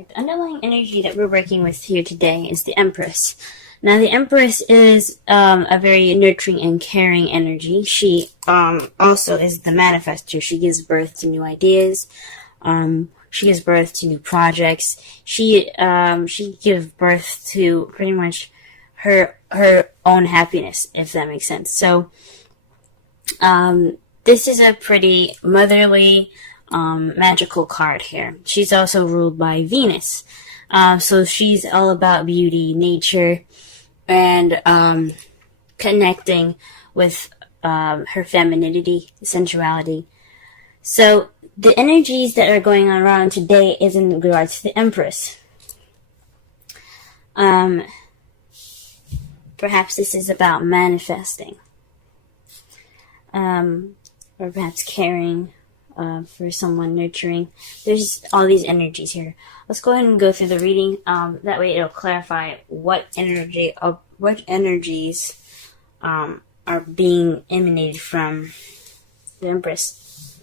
Right, the underlying energy that we're working with here today is the Empress. Now, the Empress is a very nurturing and caring energy. She also is the manifester. She gives birth to new ideas. She gives birth to new projects. She gives birth to pretty much her own happiness, if that makes sense. So, this is a pretty motherly, magical card here. She's also ruled by Venus. So she's all about beauty, nature, and connecting with her femininity, sensuality. So the energies that are going on around today is in regards to the Empress. Perhaps this is about manifesting, or perhaps caring for someone, nurturing. There's all these energies here. Let's go ahead and go through the reading. That way it'll clarify what energies are being emanated from the Empress.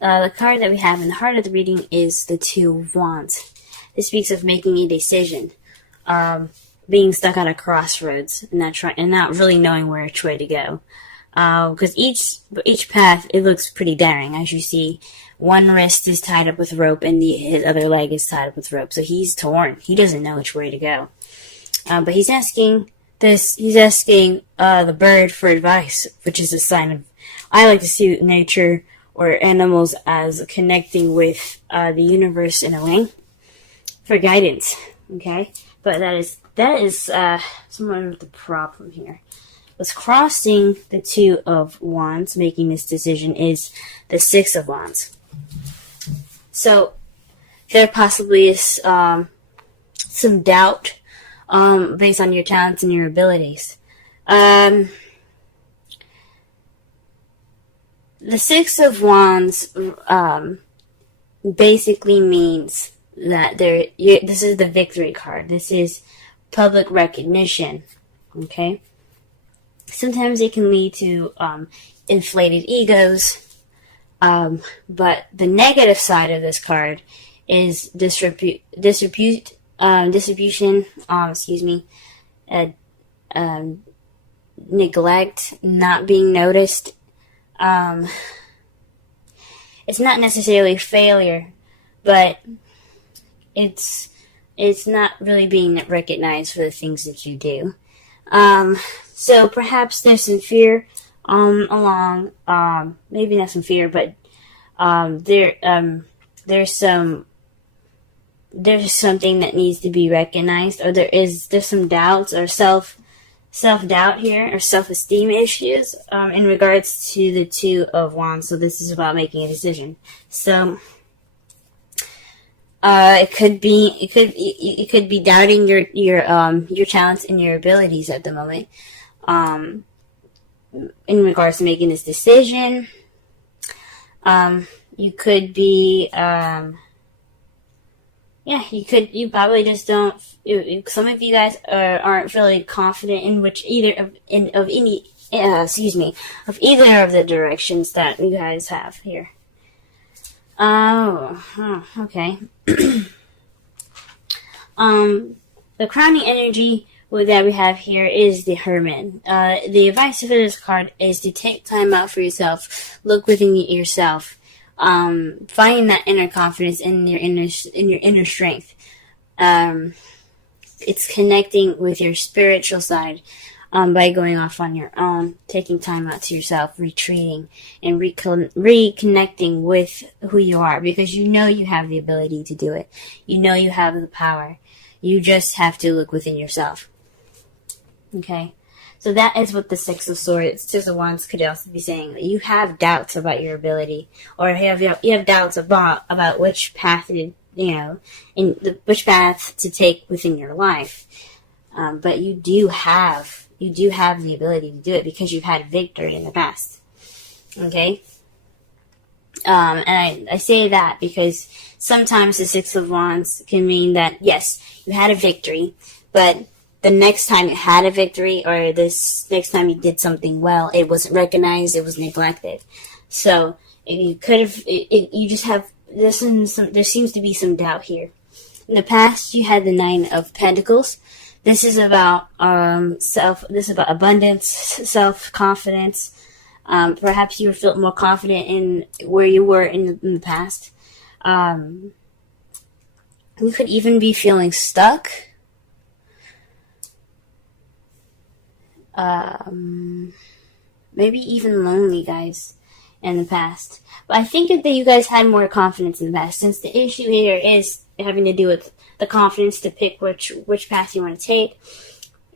The card that we have in the heart of the reading is the Two of Wands. This speaks of making a decision, being stuck at a crossroads, and not really knowing which way to go. Because each path, it looks pretty daring. As you see, one wrist is tied up with rope and his other leg is tied up with rope. So he's torn. He doesn't know which way to go. But he's asking the bird for advice, which is a sign of, I like to see nature or animals as connecting with the universe in a way for guidance. Okay? But that is somewhat of the problem here. What's crossing the Two of Wands, making this decision, is the Six of Wands. So there possibly is some doubt based on your talents and your abilities. The Six of Wands basically means that this is the victory card. This is public recognition. Okay? Sometimes it can lead to inflated egos, but the negative side of this card is distribution, neglect, not being noticed. It's not necessarily failure, but it's not really being recognized for the things that you do. So perhaps there's some fear along, maybe not some fear, but there's something that needs to be recognized, or there's some doubts or self-doubt here, or self-esteem issues in regards to the Two of Wands. So this is about making a decision. So it could be doubting your talents and your abilities at the moment. In regards to making this decision, you could be, you probably just don't. Some of you guys aren't really confident in either of either of the directions that you guys have here. Okay. The crowning energy that we have here is the Hermit. The advice for this card is to take time out for yourself, look within yourself, find that inner confidence in your inner strength. It's connecting with your spiritual side by going off on your own, taking time out to yourself, retreating, and reconnecting with who you are, because you know you have the ability to do it. You know you have the power. You just have to look within yourself. Okay? So that is what the Six of Wands could also be saying. That you have doubts about your ability, or you have doubts about which path which path to take within your life. But you do have the ability to do it because you've had victory in the past. Okay? And I say that because sometimes the Six of Wands can mean that, yes, you had a victory, but the next time you had a victory, or this next time you did something well, it wasn't recognized, it was neglected. So you could have, you just have, there seems to be some doubt here. In the past, you had the Nine of Pentacles. This is about This is about abundance, self-confidence. Perhaps you felt more confident in where you were in the past. You could even be feeling stuck. Maybe even lonely, guys, in the past. But I think that you guys had more confidence in the past, since the issue here is having to do with the confidence to pick which path you want to take.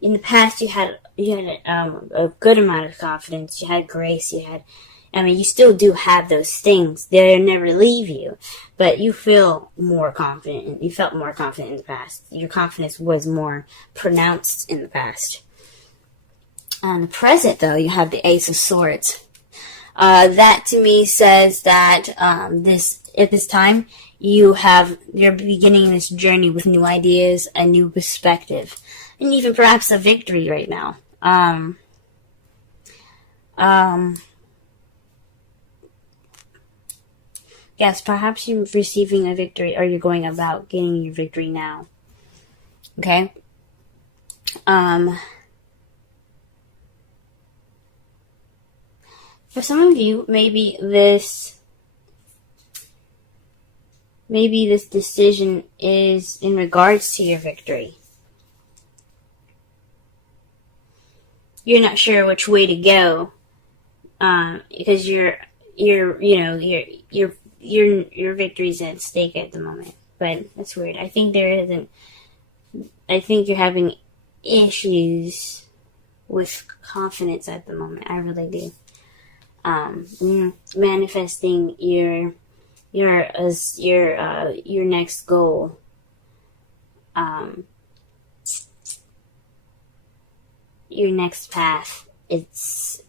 In the past, you had a good amount of confidence. You had grace. You still do have those things. They'll never leave you, but you feel more confident. You felt more confident in the past. Your confidence was more pronounced in the past. On the present, though, you have the Ace of Swords. That to me says that at this time you're beginning this journey with new ideas, a new perspective, and even perhaps a victory right now. Yes, perhaps you're receiving a victory, or you're going about getting your victory now. Okay. For some of you, maybe this decision is in regards to your victory. You're not sure which way to go, because your victory's at stake at the moment. But that's weird. I think you're having issues with confidence at the moment. I really do. Manifesting your next goal. Your next path. It's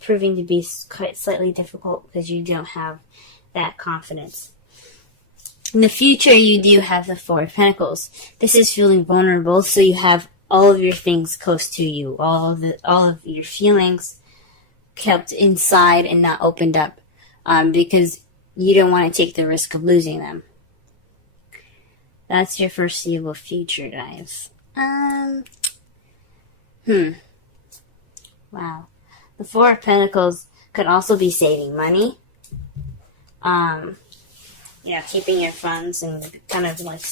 proving to be quite slightly difficult because you don't have that confidence. In the future, you do have the Four of Pentacles. This is feeling vulnerable, so you have all of your things close to you, all of your feelings kept inside and not opened up, because you don't want to take the risk of losing them. That's your foreseeable future, guys. Wow. The Four of Pentacles could also be saving money. Keeping your funds and kind of like,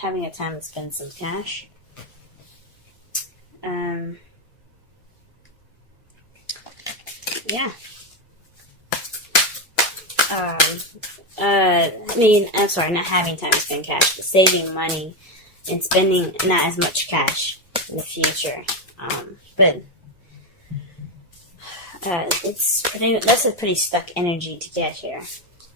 having a time to spend some cash. I'm sorry, not having time to spend cash, but saving money and spending not as much cash in the future. That's a pretty stuck energy to get here.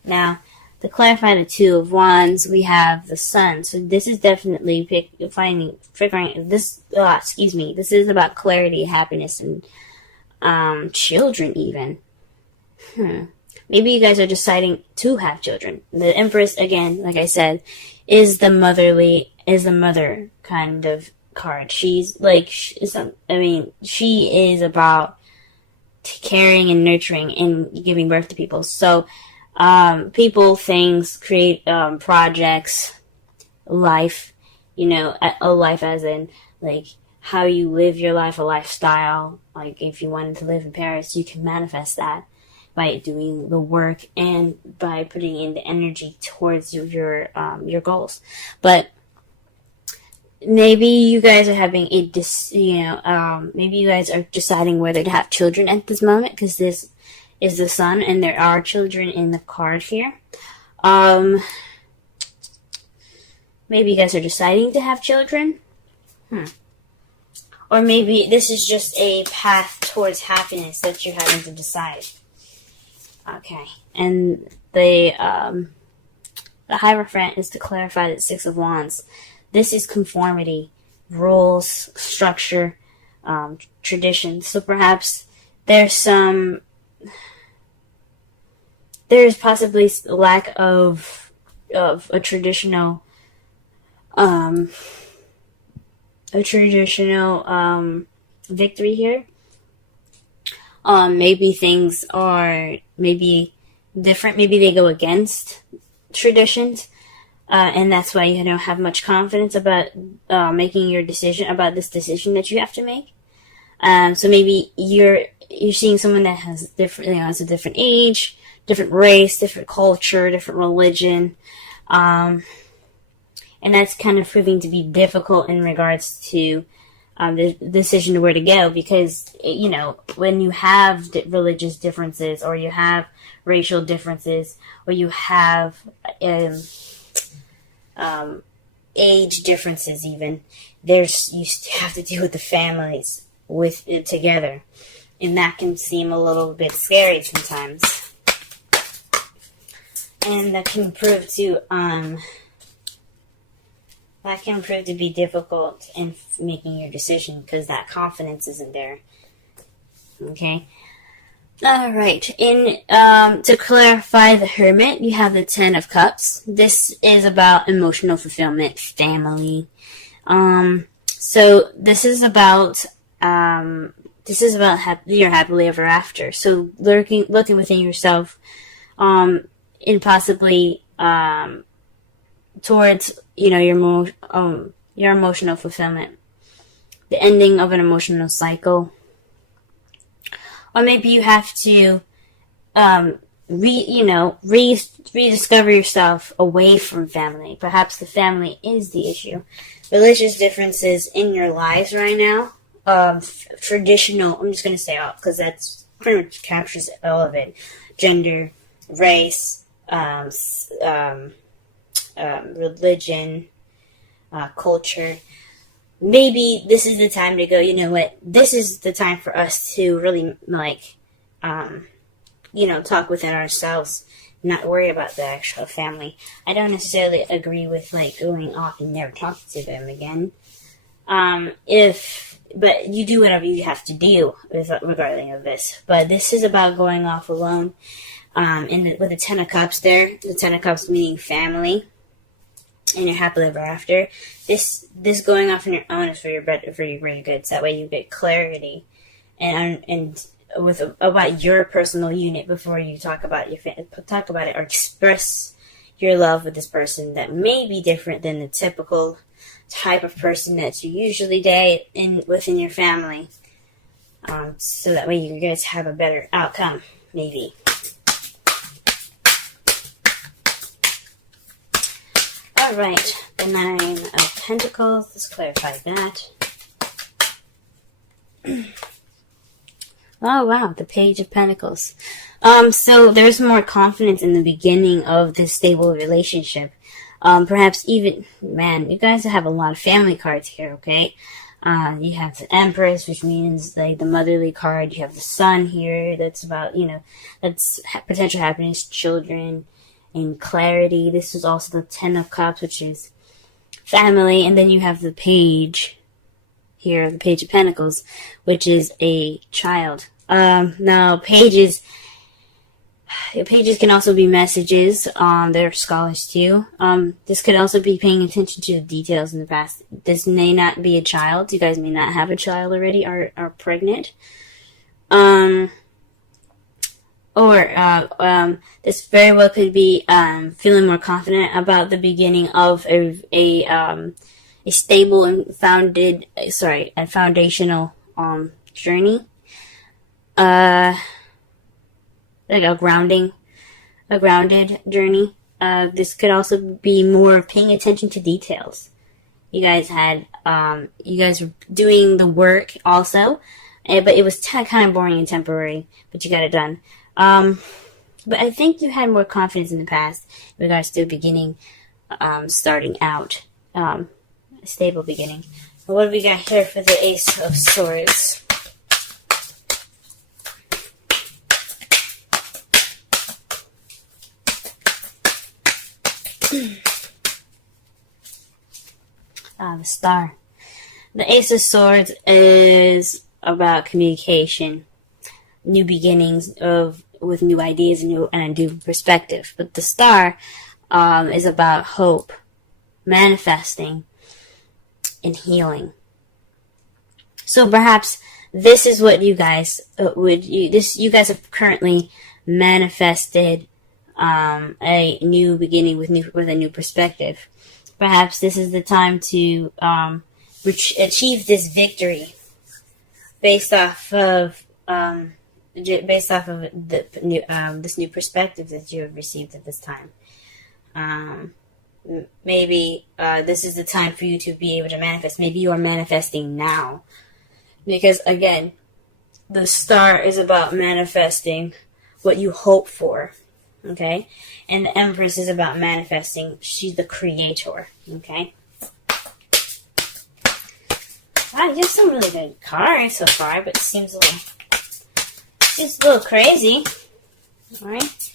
Now, to clarify the Two of Wands, we have the Sun. So this is definitely figuring this. This is about clarity, happiness, and children even. Maybe you guys are deciding to have children. The Empress, again, like I said, is the mother kind of card. She is about caring and nurturing and giving birth to people. So, people, things, create projects, life, a life as in, like, how you live your life, a lifestyle. Like, if you wanted to live in Paris, you can manifest that by doing the work and by putting in the energy towards your goals. But maybe you guys are having maybe you guys are deciding whether to have children at this moment, because this is the Sun and there are children in the card here. Maybe you guys are deciding to have children. Or maybe this is just a path towards happiness that you're having to decide. Okay. And the Hierophant is to clarify that Six of Wands. This is conformity, rules, structure, tradition. So perhaps there's possibly lack of a traditional victory here. Maybe things are different. Maybe they go against traditions. and that's why you don't have much confidence about making your decision about this decision that you have to make. So maybe you're seeing someone that has different, has a different age, different race, different culture, different religion, and that's kind of proving to be difficult in regards to the decision to where to go, because when you have religious differences, or you have racial differences, or you have age differences, even you have to deal with the families with it together, and that can seem a little bit scary sometimes, and that can prove to be difficult in making your decision, because that confidence isn't there. Okay. All right. To clarify the Hermit, you have the Ten of Cups. This is about emotional fulfillment, family. So this is about your happily ever after. So looking within yourself, and possibly towards your emotional fulfillment, the ending of an emotional cycle, or maybe you have to rediscover yourself away from family. Perhaps the family is the issue. Religious differences in your lives right now. Traditional. I'm just going to say all, because that's pretty much captures all of it. Gender, race, religion, culture. Maybe this is the time to go, you know what, this is the time for us to really, talk within ourselves, not worry about the actual family. I don't necessarily agree with, going off and never talking to them again. But you do whatever you have to do regarding of this. But this is about going off alone. With the Ten of Cups there, the Ten of Cups meaning family, and your happily ever after. This going off on your own is for your greater good. So that way you get clarity and about your personal unit before you talk about it or express your love with this person that may be different than the typical type of person that you usually date within your family. So that way you guys have a better outcome, maybe. Alright, the Nine of Pentacles. Let's clarify that. Oh wow, the Page of Pentacles. So there's more confidence in the beginning of this stable relationship. Perhaps even, you guys have a lot of family cards here, okay? You have the Empress, which means the motherly card. You have the Sun here, that's about, that's potential happiness, children, and clarity. This is also the Ten of Cups, which is family. And then you have the Page here, the Page of Pentacles, which is a child. Now, pages can also be messages. They're scholars too. This could also be paying attention to the details in the past. This may not be a child. You guys may not have a child already or are pregnant. This very well could be feeling more confident about the beginning of a stable and foundational journey. Like a grounded journey. This could also be more paying attention to details. You guys were doing the work also, but it was kind of boring and temporary, but you got it done. But I think you had more confidence in the past in regards to the beginning, starting out, a stable beginning. But what do we got here for the Ace of Swords? The Star. The Ace of Swords is about communication, new beginnings with new ideas and a new perspective. But the Star is about hope, manifesting, and healing. So perhaps this is what you guys you guys have currently manifested a new beginning with a new perspective. Perhaps this is the time to achieve this victory based off of the new this new perspective that you have received at this time. Maybe this is the time for you to be able to manifest. Maybe you are manifesting now, because again, the star is about manifesting what you hope for. Okay, and the Empress is about manifesting. She's the creator. Okay. Wow, you have some really good cards so far, but it seems a little crazy. All right.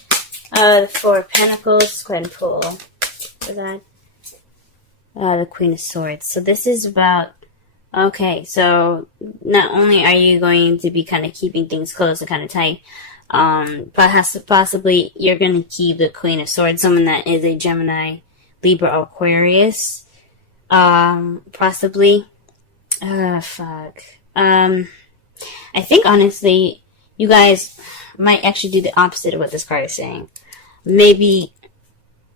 The Four of Pentacles. Let's go ahead and pull for that. The Queen of Swords. So this is about. Okay, so not only are you going to be kind of keeping things close and kind of tight, but possibly you're going to keep the Queen of Swords, someone that is a Gemini, Libra, or Aquarius. Possibly. Fuck. I think honestly, you guys might actually do the opposite of what this card is saying. Maybe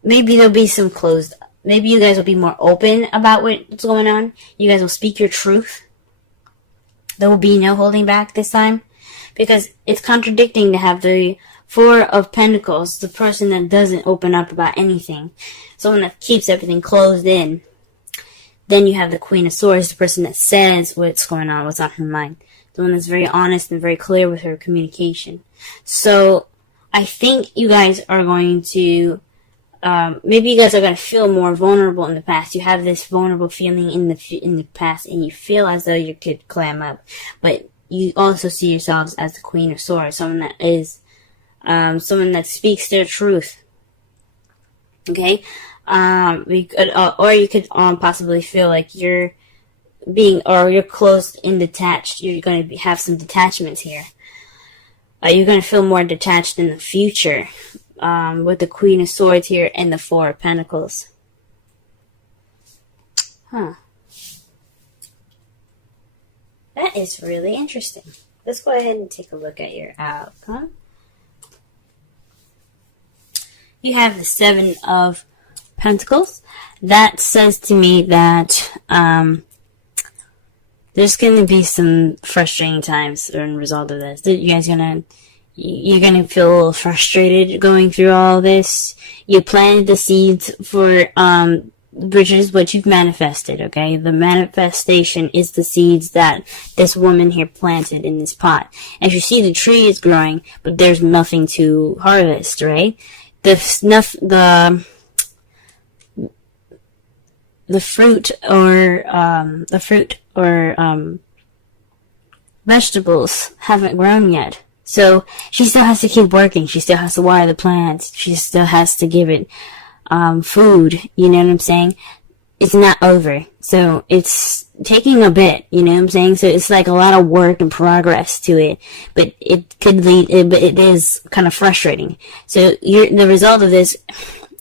there'll be some closed. Maybe you guys will be more open about what's going on. You guys will speak your truth. There will be no holding back this time. Because it's contradicting to have the Four of Pentacles, the person that doesn't open up about anything. Someone that keeps everything closed in. Then you have the Queen of Swords, the person that says what's going on, what's on her mind. The one that's very honest and very clear with her communication. So, I think you guys are going to, maybe you guys are going to feel more vulnerable in the past. You have this vulnerable feeling in the past, and you feel as though you could clam up. But you also see yourselves as the Queen of Swords, someone that is, someone that speaks their truth. Okay? Or you could possibly feel like you're closed and detached. You're going to have some detachments here. You're going to feel more detached in the future, with the Queen of Swords here and the Four of Pentacles. Huh. That is really interesting. Let's go ahead and take a look at your outcome. You have the Seven of Pentacles. That says to me that there's going to be some frustrating times as a result of this. You're gonna feel a little frustrated going through all this. You planted the seeds for which is what you've manifested, okay? The manifestation is the seeds that this woman here planted in this pot. As you see, the tree is growing, but there's nothing to harvest, right? The fruit or vegetables haven't grown yet. So she still has to keep working. She still has to water the plants. She still has to give it food. You know what I'm saying? It's not over. So it's taking a bit. You know what I'm saying? So it's like a lot of work and progress to it. But it is kind of frustrating. So the result of this,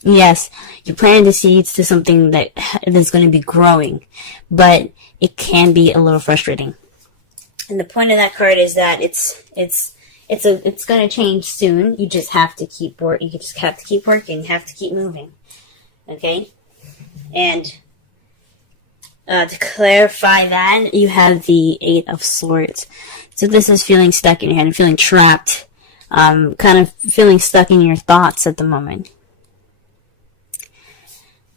yes, you planted the seeds to something that's going to be growing. But it can be a little frustrating. And the point of that card is that it's going to change soon. You just have to keep working. You just have to keep working. You have to keep moving. Okay? And to clarify that, you have the Eight of Swords. So this is feeling stuck in your head and feeling trapped. Kind of feeling stuck in your thoughts at the moment.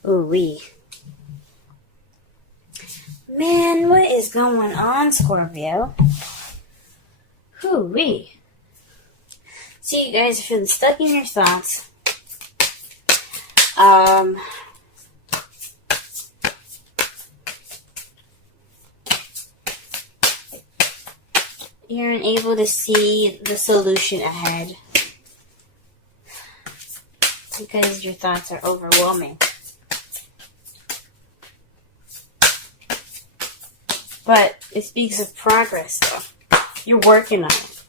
Ooh-wee. Man, what is going on, Scorpio? Ooh-wee. See, you guys are feeling stuck in your thoughts. You're unable to see the solution ahead because your thoughts are overwhelming. But it speaks of progress, though. You're working on it.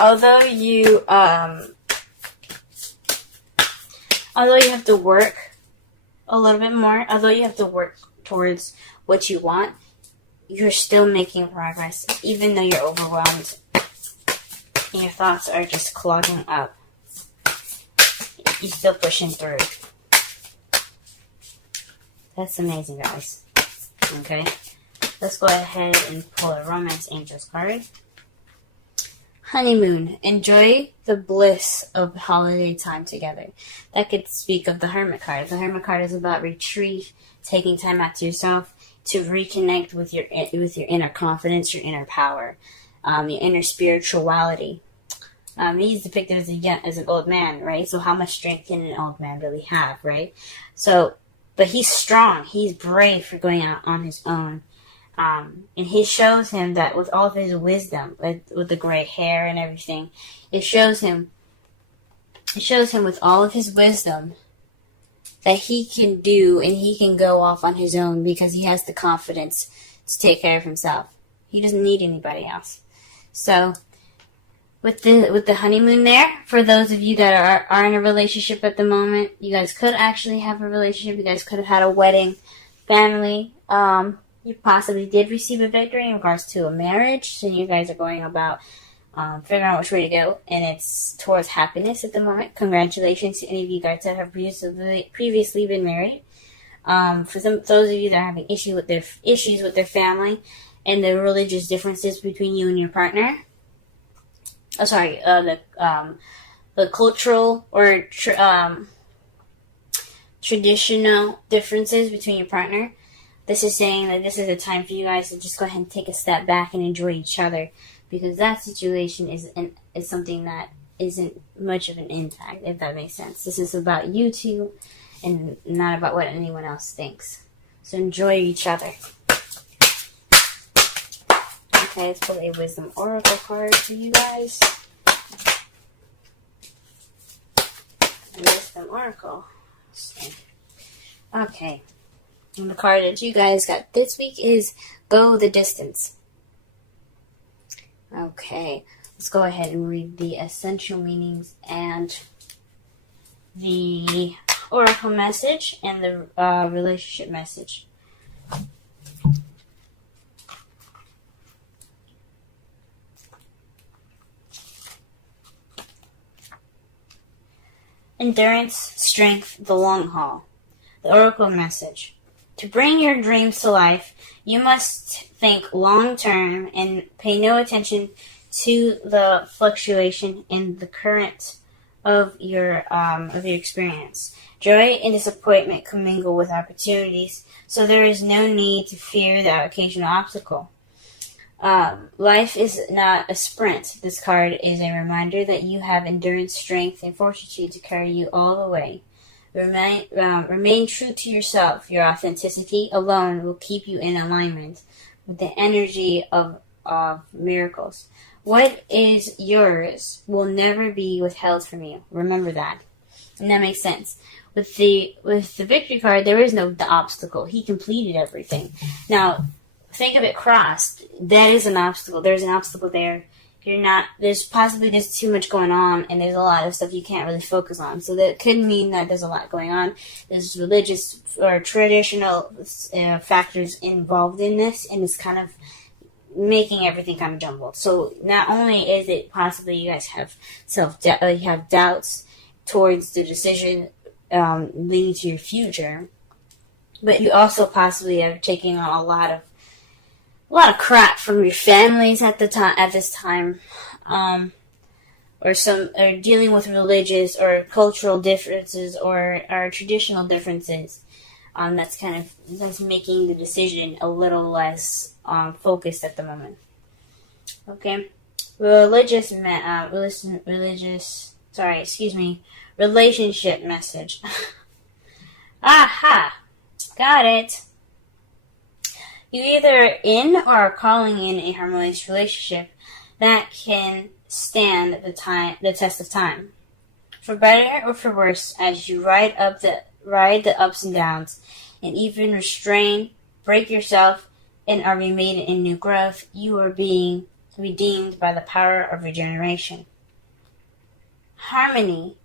Although you have to work a little bit more, although you have to work towards what you want, you're still making progress, even though you're overwhelmed. and your thoughts are just clogging up, you're still pushing through. That's amazing, guys. Okay, let's go ahead and pull a Romance Angels card. Honeymoon. Enjoy the bliss of holiday time together. That could speak of the Hermit card. The Hermit card is about retreat, taking time out to yourself to reconnect with your inner confidence, your inner power, your inner spirituality. He's depicted as an old man, right? So how much strength can an old man really have, right? So, but he's strong. He's brave for going out on his own. And he shows him that with all of his wisdom, with the gray hair and everything, it shows him with all of his wisdom that he can do and he can go off on his own because he has the confidence to take care of himself. He doesn't need anybody else. So, with the honeymoon there, for those of you that are in a relationship at the moment, you guys could actually have a relationship. You guys could have had a wedding, family. You possibly did receive a victory in regards to a marriage, so you guys are going about figuring out which way to go, and it's towards happiness at the moment. Congratulations to any of you guys that have previously been married. For those of you that are having issues with their family and the religious differences between you and your partner. The cultural or traditional differences between your partner. This is saying that this is a time for you guys to just go ahead and take a step back and enjoy each other, because that situation is something that isn't much of an impact, if that makes sense. This is about you two and not about what anyone else thinks. So enjoy each other. Okay, let's pull a Wisdom Oracle card for you guys. A Wisdom Oracle. Okay. And the card that you guys got this week is Go the Distance. Okay, let's go ahead and read the essential meanings and the oracle message and the relationship message. Endurance, strength, the long haul. The oracle message. To bring your dreams to life, you must think long-term and pay no attention to the fluctuation in the current of your experience. Joy and disappointment commingle with opportunities, so there is no need to fear the occasional obstacle. Life is not a sprint. This card is a reminder that you have endurance, strength, and fortitude to carry you all the way. Remain true to yourself. Your authenticity alone will keep you in alignment with the energy of miracles. What is yours will never be withheld from you. Remember that. And that makes sense. With the victory card, there is no the obstacle. He completed everything. Now, think of it crossed. That is an obstacle. There's an obstacle there. There's too much going on, and there's a lot of stuff you can't really focus on. So that could mean that there's a lot going on. There's religious or traditional factors involved in this, and it's kind of making everything kind of jumbled. So not only is it possibly you guys have you have doubts towards the decision leading to your future, but you also possibly are taking on a lot of crap from your families at this time, or dealing with religious or cultural differences or traditional differences. That's making the decision a little less focused at the moment. Okay, relationship message. Aha, got it. You're either in or are calling in a harmonious relationship that can stand the test of time. For better or for worse, as you ride the ups and downs, and even break yourself, and are remade in new growth, you are being redeemed by the power of regeneration. Harmony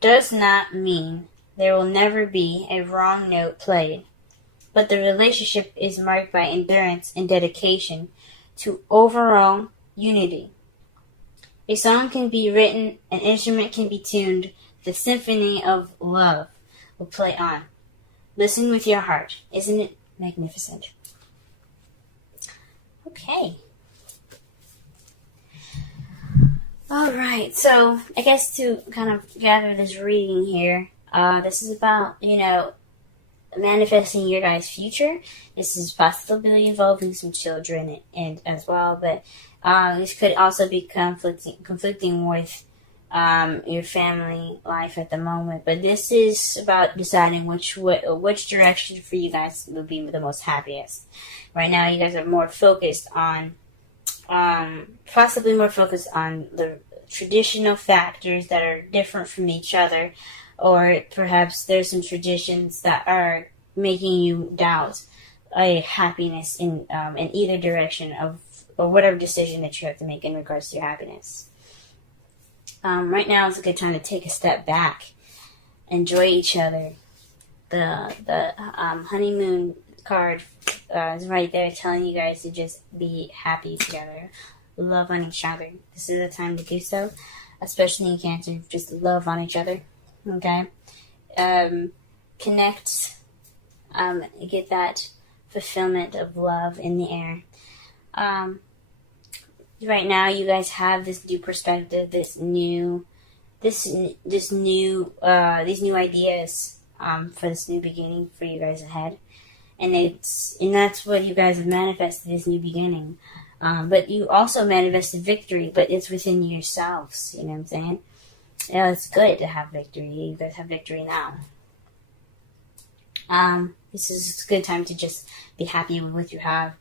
does not mean there will never be a wrong note played, but the relationship is marked by endurance and dedication to overall unity. A song can be written, an instrument can be tuned, the symphony of love will play on. Listen with your heart. Isn't it magnificent? Okay. Alright, so I guess to kind of gather this reading here, this is about, manifesting your guys' future. This is possibly involving some children and as well, but this could also be conflicting with your family life at the moment. But this is about deciding which direction for you guys will be the most happiest. Right now, you guys are more focused on, possibly more focused on the traditional factors that are different from each other, or perhaps there's some traditions that are making you doubt a happiness in either direction of or whatever decision that you have to make in regards to your happiness. Right now is a good time to take a step back, enjoy each other. The honeymoon card is right there telling you guys to just be happy together, love on each other. This is the time to do so, especially in Cancer. Just love on each other, okay? Connect, get that fulfillment of love in the air. Right now, you guys have this new perspective, these new ideas for this new beginning for you guys ahead, and that's what you guys have manifested, this new beginning. But you also manifested victory, but it's within yourselves. You know what I'm saying? Yeah, it's good to have victory. You guys have victory now. This is a good time to just be happy with what you have,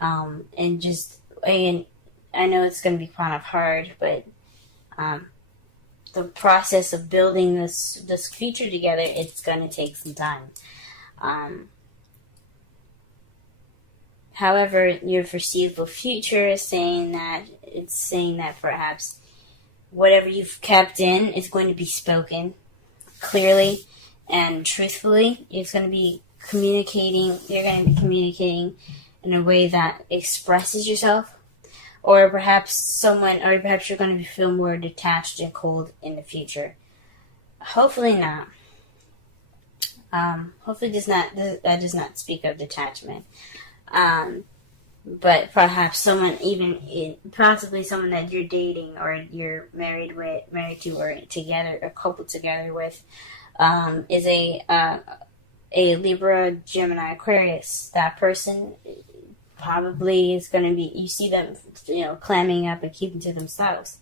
and I know it's going to be kind of hard, but the process of building this future together, it's going to take some time. However, your foreseeable future is saying that perhaps whatever you've kept in is going to be spoken clearly and truthfully. It's going to be communicating. You're going to be communicating in a way that expresses yourself. Or perhaps you're going to feel more detached and cold in the future. Hopefully not. Hopefully that does not speak of detachment. But perhaps possibly someone that you're dating or you're married to or together, or coupled together with, is a Libra, Gemini, Aquarius. That person probably is going to be, you see them, clamming up and keeping to themselves.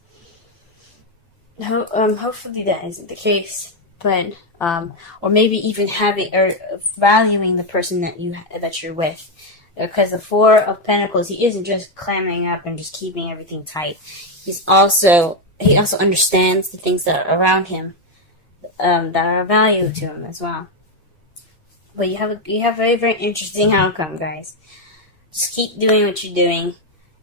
Hopefully that isn't the case, but or maybe even having or valuing the person that you're with, because the Four of Pentacles, he isn't just clamming up and just keeping everything tight. He also understands the things that are around him, that are of value to him as well. But you have a very, very interesting outcome, guys. Just keep doing what you're doing,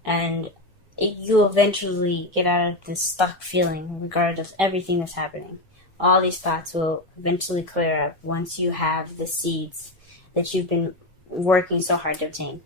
and you'll eventually get out of this stuck feeling regardless of everything that's happening. All these thoughts will eventually clear up once you have the seeds that you've been working so hard to obtain.